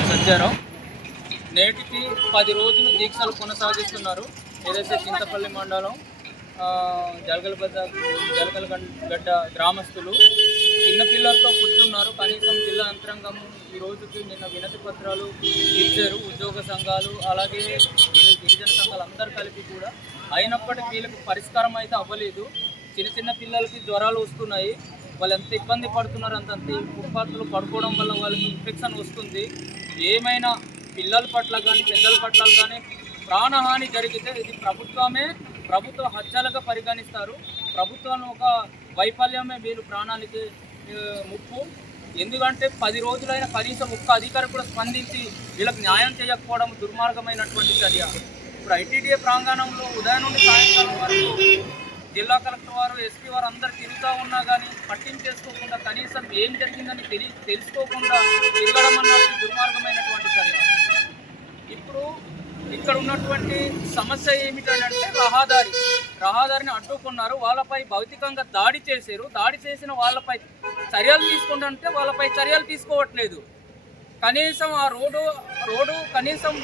పేరు సజ్జారావు. నేటికి 10 రోజులు దీక్షలు కొనసాగిస్తున్నారు. ఏదైతే చింతపల్లి మండలం జలగలగడ్డ గ్రామస్తులు చిన్నపిల్లలతో కూర్చున్నారు. కనీసం జిల్లా యంత్రాంగం ఈ రోజుకి నిన్న వినతి పత్రాలు ఇచ్చారు. ఉద్యోగ సంఘాలు అలాగే గిరిజన సంఘాలు అందరూ కలిపి కూడా. అయినప్పటికీ వీళ్ళకి పరిష్కారం అయితే అవ్వలేదు. చిన్న పిల్లలకి జ్వరాలు వస్తున్నాయి. వాళ్ళు ఎంత ఇబ్బంది పడుతున్నారు అంత ఫుట్పాత్లు పడుకోవడం వల్ల వాళ్ళకి ఇన్ఫెక్షన్ వస్తుంది. ఏమైనా పిల్లల పట్ల కానీ పెద్దల పట్ల కానీ ప్రాణహాని జరిగితే ఇది ప్రభుత్వ హత్యలుగా పరిగణిస్తారు. ప్రభుత్వం ఒక వైఫల్యమే వీళ్ళు ప్రాణాలకి ముప్పు. ఎందుకంటే 10 రోజులైన కనీసం ఒక్క అధికారి కూడా స్పందించి వీళ్ళకి న్యాయం చేయకపోవడం దుర్మార్గమైనటువంటి చర్య. ఇప్పుడు ఐటీడీఏ ప్రాంగణంలో ఉదయం నుండి సాయంకాలం వరకు జిల్లా కలెక్టర్ వారు ఎస్పీ వారు అందరు తిరుగుతూ ఉన్నా కానీ పట్టించేసుకోకుండా కనీసం ఏం జరిగిందని తెలుసుకోకుండా తిరగడం అన్నది దుర్మార్గమైనటువంటి చర్య. ఇప్పుడు ఇక్కడ ఉన్నటువంటి సమస్య ఏమిటంటే రహదారిని అడ్డుకున్నారు. వాళ్ళపై భౌతికంగా దాడి చేశారు. దాడి చేసిన వాళ్ళపై చర్యలు తీసుకుంటే వాళ్ళపై చర్యలు తీసుకోవట్లేదు. కనీసం ఆ రోడ్డు కనీసం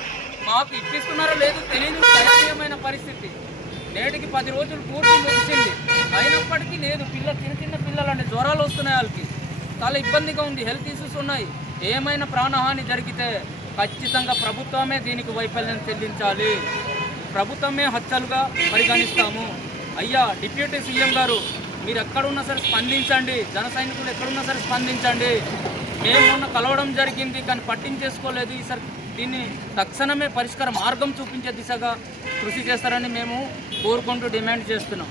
మాకు ఇప్పిస్తున్నారో లేదు తెలియని దయనీయమైన పరిస్థితి. నేటికి 10 రోజులు పూర్తి ముగిసింది. అయినప్పటికీ లేదు. చిన్న పిల్లలంటే జ్వరాలు వస్తున్నాయి. వాళ్ళకి చాలా ఇబ్బందిగా ఉంది. హెల్త్ ఇష్యూస్ ఉన్నాయి. ఏమైనా ప్రాణహాని జరిగితే ఖచ్చితంగా ప్రభుత్వమే దీనికి వైఫల్యం చెల్లించాలి. ప్రభుత్వమే హత్యలుగా పరిగణిస్తాము. అయ్యా డిప్యూటీ సీఎం గారు, మీరు ఎక్కడున్నా సరే స్పందించండి. జన సైనికులు ఎక్కడున్నా సరే స్పందించండి. మేము మొన్న కలవడం జరిగింది కానీ పట్టించేసుకోలేదు. ఈసారి దీన్ని తక్షణమే పరిష్కార మార్గం చూపించే దిశగా కృషి చేస్తారని మేము కోరుకుంటూ డిమాండ్ చేస్తున్నాం.